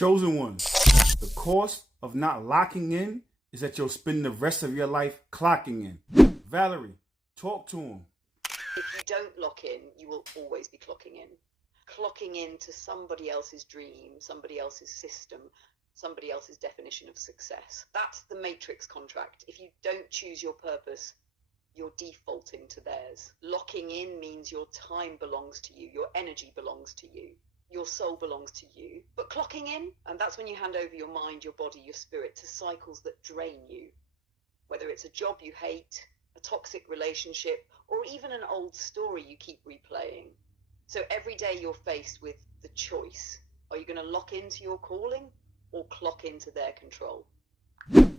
Chosen ones, the cost of not locking in is that you'll spend the rest of your life clocking in. Valerie, talk to him. If you don't lock in, you will always be clocking in. Clocking in to somebody else's dream, somebody else's system, somebody else's definition of success. That's the matrix contract. If you don't choose your purpose, you're defaulting to theirs. Locking in means your time belongs to you, your energy belongs to you, your soul belongs to you. But clocking in, and that's when you hand over your mind, your body, your spirit to cycles that drain you. Whether it's a job you hate, a toxic relationship, or even an old story you keep replaying. So every day you're faced with the choice. Are you going to lock into your calling or clock into their control?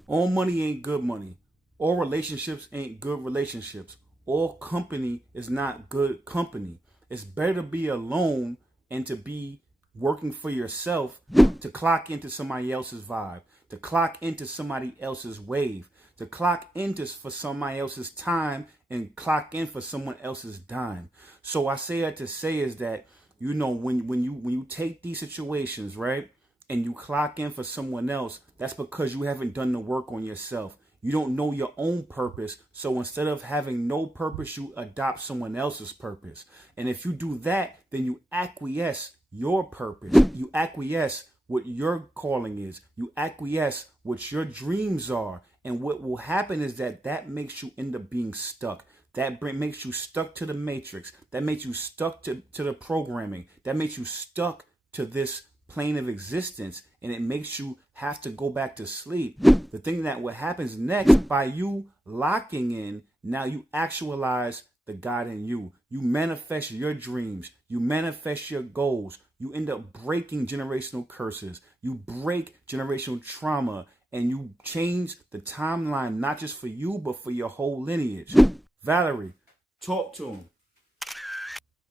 All money ain't good money. All relationships ain't good relationships. All company is not good company. It's better to be alone and to be working for yourself, to clock into somebody else's vibe, to clock into somebody else's wave, to clock into for somebody else's time and clock in for someone else's dime. So I say that to say is that, you know, when you take these situations, right, and you clock in for someone else, that's because you haven't done the work on yourself. You don't know your own purpose. So instead of having no purpose, you adopt someone else's purpose. And if you do that, then you acquiesce your purpose. You acquiesce what your calling is. You acquiesce what your dreams are. And what will happen is that makes you end up being stuck. That makes you stuck to the matrix. That makes you stuck to the programming. That makes you stuck to this plane of existence. And it makes you have to go back to sleep. The thing that what happens next, by you locking in, now you actualize the God in you. You manifest your dreams. You manifest your goals. You end up breaking generational curses. You break generational trauma. And you change the timeline, not just for you, but for your whole lineage. Valerie, talk to him.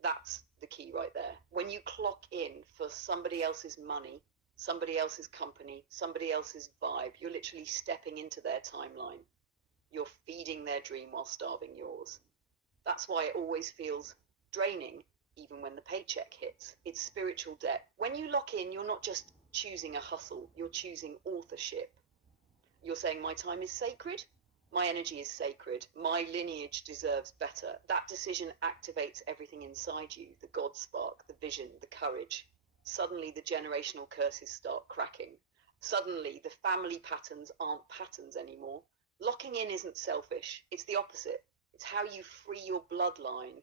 That's the key right there. When you clock in for somebody else's money, somebody else's company, somebody else's vibe, you're literally stepping into their timeline. You're feeding their dream while starving yours. That's why it always feels draining, even when the paycheck hits. It's spiritual debt. When you lock in, you're not just choosing a hustle, you're choosing authorship. You're saying, my time is sacred, my energy is sacred, my lineage deserves better. That decision activates everything inside you, the God spark, the vision, the courage. Suddenly the generational curses start cracking. Suddenly the family patterns aren't patterns anymore. Locking in isn't selfish, it's the opposite. It's how you free your bloodline,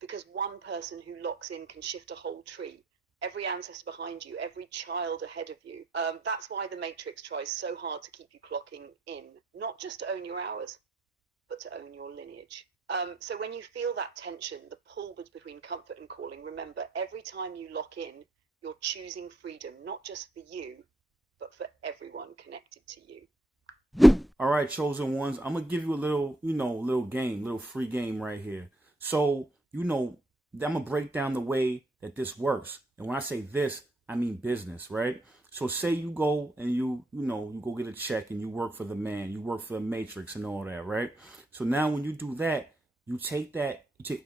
because one person who locks in can shift a whole tree. Every ancestor behind you, every child ahead of you. That's why the Matrix tries so hard to keep you clocking in, not just to own your hours, but to own your lineage. So when you feel that tension, the pull between comfort and calling, remember, every time you lock in, you're choosing freedom, not just for you, but for everyone connected to you. All right, chosen ones, I'm going to give you a little, little free game right here. So, I'm going to break down the way that this works. And when I say this, I mean business, right? So say you go and you go get a check and you work for the man, you work for the matrix and all that, right? So now when you do that, you take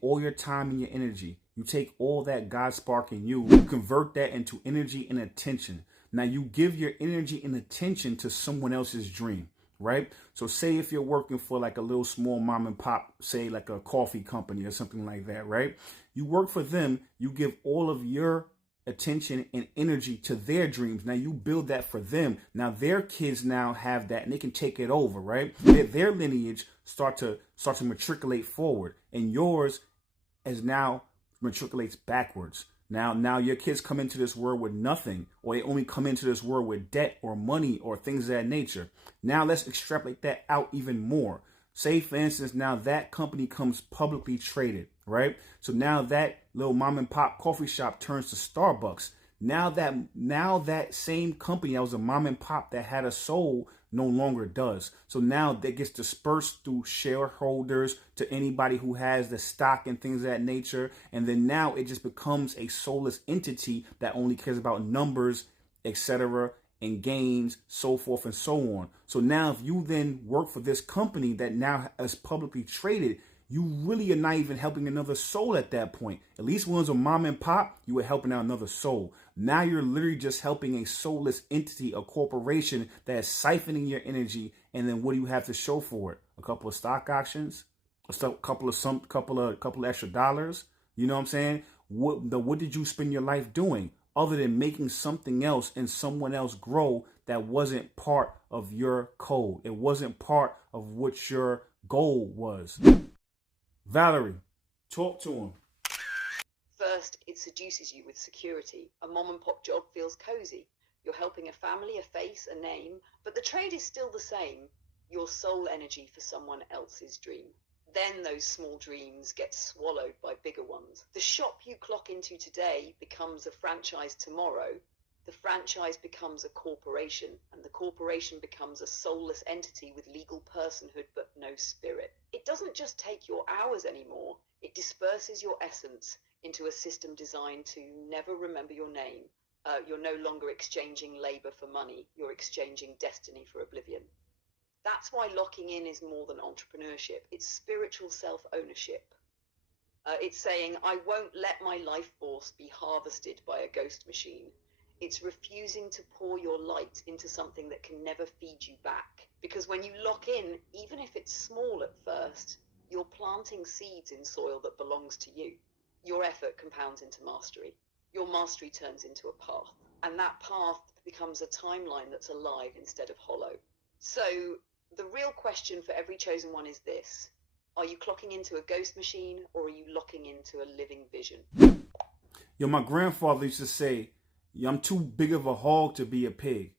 all your time and your energy, you take all that God spark in you convert that into energy and attention. Now you give your energy and attention to someone else's dream, right? So say if you're working for like a little small mom and pop, say like a coffee company or something like that, right? You work for them, you give all of your attention and energy to their dreams. Now you build that for them. Now their kids now have that and they can take it over, right? Their lineage start to matriculate forward, and yours as now matriculates backwards. Now your kids come into this world with nothing, or they only come into this world with debt or money or things of that nature. Now let's extrapolate that out even more. Say, for instance, now that company comes publicly traded, right? So now that little mom and pop coffee shop turns to Starbucks. Now that same company that was a mom and pop that had a soul no longer does. So now that gets dispersed through shareholders to anybody who has the stock and things of that nature. And then now it just becomes a soulless entity that only cares about numbers, etc., and gains, so forth and so on. So now if you then work for this company that now is publicly traded, you really are not even helping another soul at that point. At least when it was a mom and pop, you were helping out another soul. Now you're literally just helping a soulless entity, a corporation that is siphoning your energy. And then what do you have to show for it? A couple of stock options, couple of extra dollars. You know what I'm saying? What did you spend your life doing other than making something else and someone else grow that wasn't part of your code? It wasn't part of what your goal was. Valerie, talk to him. First, it seduces you with security. A mom and pop job feels cozy. You're helping a family, a face, a name, but the trade is still the same. Your soul energy for someone else's dream. Then those small dreams get swallowed by bigger ones. The shop you clock into today becomes a franchise tomorrow. The franchise becomes a corporation, and the corporation becomes a soulless entity with legal personhood but no spirit. It doesn't just take your hours anymore. It disperses your essence into a system designed to never remember your name. You're no longer exchanging labor for money. You're exchanging destiny for oblivion. That's why locking in is more than entrepreneurship. It's spiritual self-ownership. It's saying, I won't let my life force be harvested by a ghost machine. It's refusing to pour your light into something that can never feed you back. Because when you lock in, even if it's small at first, you're planting seeds in soil that belongs to you. Your effort compounds into mastery. Your mastery turns into a path. And that path becomes a timeline that's alive instead of hollow. So the real question for every chosen one is this. Are you clocking into a ghost machine or are you locking into a living vision? Yo, my grandfather used to say, I'm too big of a hog to be a pig.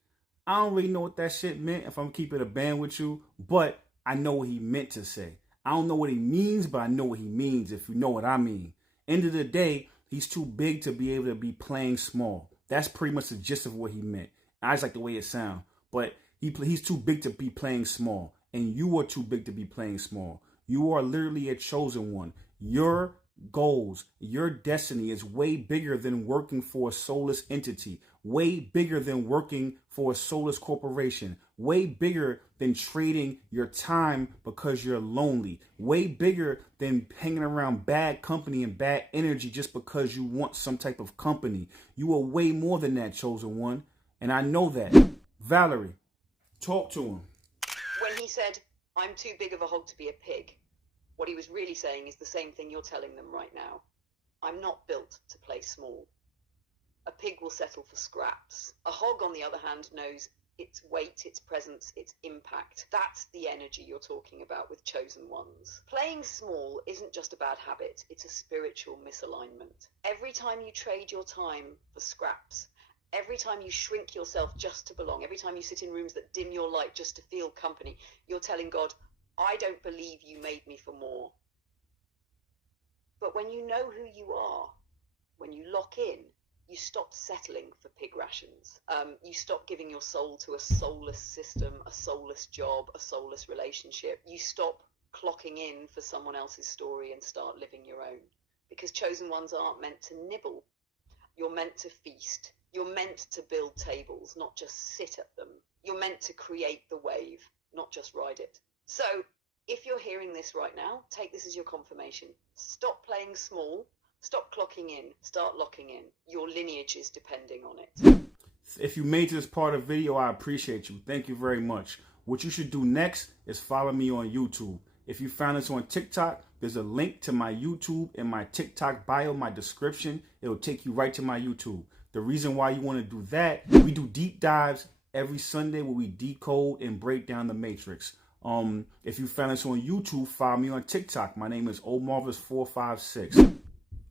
I don't really know what that shit meant if I'm keeping a band with you, but I know what he meant to say. I don't know what he means, but I know what he means, if you know what I mean. End of the day, he's too big to be able to be playing small. That's pretty much the gist of what he meant. I just like the way it sounds. But he's too big to be playing small. And you are too big to be playing small. You are literally a chosen one. Your goals, your destiny is way bigger than working for a soulless entity. Way bigger than working for a soulless corporation. Way bigger than trading your time because you're lonely. Way bigger than hanging around bad company and bad energy just because you want some type of company. You are way more than that, chosen one. And I know that. Valerie, talk to him. When he said, I'm too big of a hog to be a pig, what he was really saying is the same thing you're telling them right now. I'm not built to play small. A pig will settle for scraps. A hog, on the other hand, knows its weight, its presence, its impact. That's the energy you're talking about with chosen ones. Playing small isn't just a bad habit, it's a spiritual misalignment. Every time you trade your time for scraps, every time you shrink yourself just to belong, every time you sit in rooms that dim your light just to feel company, you're telling God, I don't believe you made me for more. But when you know who you are, when you lock in, you stop settling for pig rations. You stop giving your soul to a soulless system, a soulless job, a soulless relationship. You stop clocking in for someone else's story and start living your own. Because chosen ones aren't meant to nibble. You're meant to feast. You're meant to build tables, not just sit at them. You're meant to create the wave, not just ride it. So if you're hearing this right now, take this as your confirmation. Stop playing small. Stop clocking in. Start locking in. Your lineage is depending on it. If you made this part of the video, I appreciate you. Thank you very much. What you should do next is follow me on YouTube. If you found this on TikTok, there's a link to my YouTube in my TikTok bio, my description. It will take you right to my YouTube. The reason why you want to do that, we do deep dives every Sunday where we decode and break down the matrix. If you found this on YouTube, follow me on TikTok. My name is Omarvelous 456.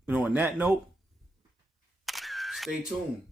On that note, stay tuned.